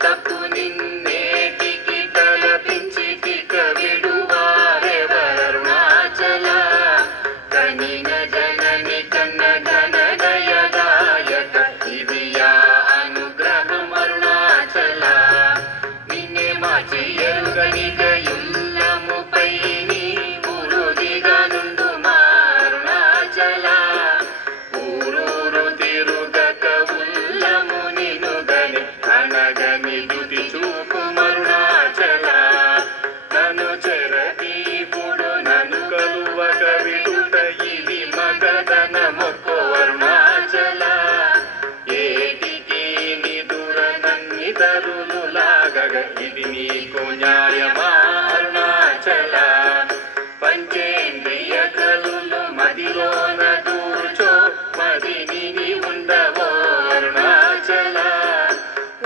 తప్పు నిన్నేటికి తలపించి తిక విడువారెవరరుణాచల కనిన జనని కన్న ఘన గయదాయక ఇది యా అనుగ్రహం అరుణాచల నిన్నే మార్చి ఎరుగనిగ యుల్లముపై నీ పురుదిగా నుండు మారుణాచల ఊరూరు తిరుగక ఉల్లము నినుగని అనగని దుతి చూపు మరుణాచల నన్ను చెరతీపుడు నన్ను కలువక విడుట ఇది మగదన మొక్కు అరుణాచల ఏటికి నిదుర నన్నితరులు లాగగ ఇది నీకు న్యాయమా అరుణాచల పంచేంద్రియ కలులు మదిలోన దూర్చో మదిని ఉండవో అరుణాచల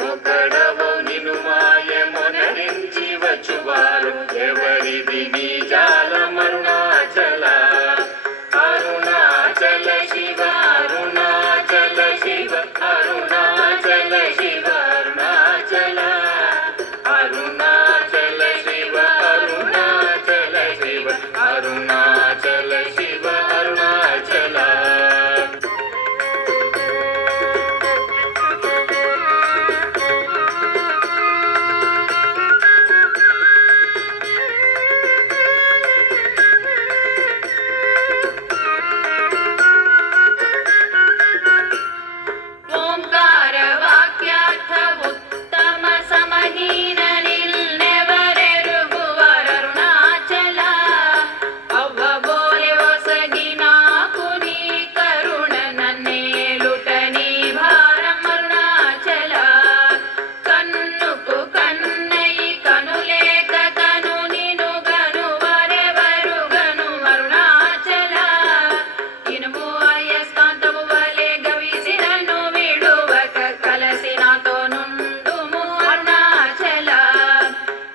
ఒకడవో నిను మాయమొనరించి వచ్చువారు ఎవరిది నీ జాలం అరుణాచల అరుణాచల శివ అరుణాచల శివ అరుణాచల శివ అరుణాచల అరుణాచల శివ అరుణాచల శివ అరుణాచల శివ అరుణాచల ఓంಕಾರ వాక్యార్థ ఉత్తమ సమహీన నిల్నెవరెరుగువరరుణాచల అవ్వబోలె ఒసగి నాకు నీ కరుణ నన్నేలుట నీ భారం అరుణాచల కన్నుకు కన్నయి కనులేక కను నిను గను వరెవరు గను అరుణాచల ఇనుము అయస్కాంతము వలె గవిసినను విడువక కలసి నాతో నుండుము అరుణాచల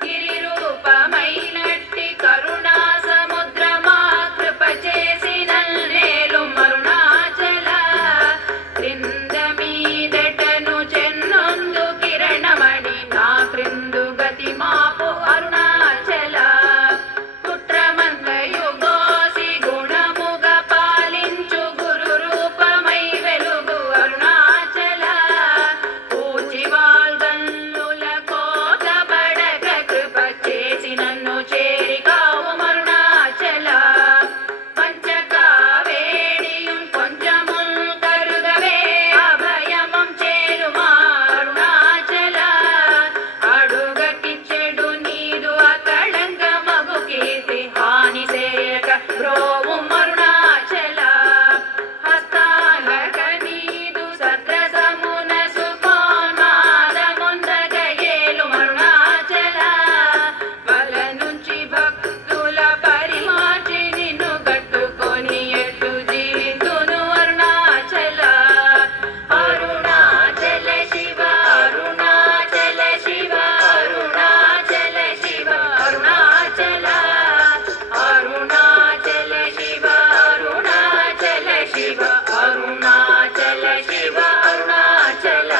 గిరి రూపమైనట్టి కరుణా సముద్రమా కృప చేసి నన్నేలు అరుణాచల క్రింద మీదటను చెన్నొందు కిరణమణి నా క్రిందు గతి మాపు అరుణాచల పుత్రమంతయు గోసి గుణముగ పాలించు గురు రూపమై వెలుగు అరుణాచల పూచివాల్గల్లుల కోతబడక కృప చేసి నన్ను చేరికావు అరుణాచల పంచకావేడియుం కొంచెముల్ కరుగవే అభయమం చేరుమా అరుణాచల అడుగకిచ్చెడు నీదు అకళంక మగు కీర్తి హాని సేయక బ్రోవు అరుణాచల హస్తాలక నీదు సద్రసమున సుకోన్మాదముందగయేలు అరుణాచల వల నుంచి భక్తుల పరిమార్చి నిన్ను కట్టుకొని ఎట్టు జీవితును అరుణాచల అరుణాచల శివ అరుణాచల శివ అరుణాచల శివ అరుణాచల అరుణాచల శివ అరుణాచల శివ అరుణాచల శివ అరుణాచల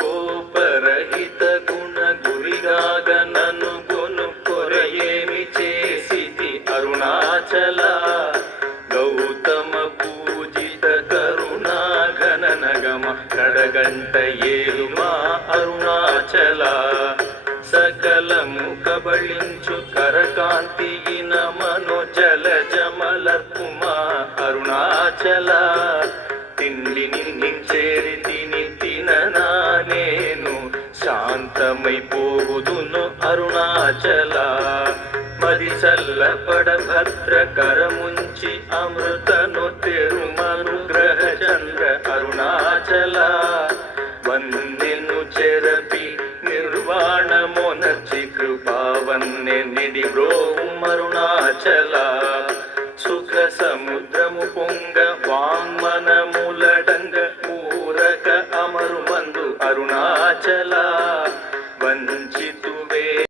కోపరహిత గుణ గురిగాగ నన్ను కొను కొరయేమి చేసితి అరుణాచల గౌతమ పూజిత కరుణా ఘన నగమ కడగంట ఏలుమా అరుణాచల సకలము కబళించు కరకాంతియిన మనో జల జమలర్పుమా అరుణాచల తిండిని నించేరి తిని తిననా నేను శాంతమైపోవుదును అరుణాచల మది చల్లపడ భద్ర కరముంచి అమృతను తెరుమనుగ్రహ చంద్ర అరుణాచల వందెను చెరపి నిర్వాణమొనర్చి కృపావన్నె నిడి బ్రోమరుణాచల సుఖ సముద్రము పొంగ వాంగ్మనములడంగ ఊరక అమర అరుణాచల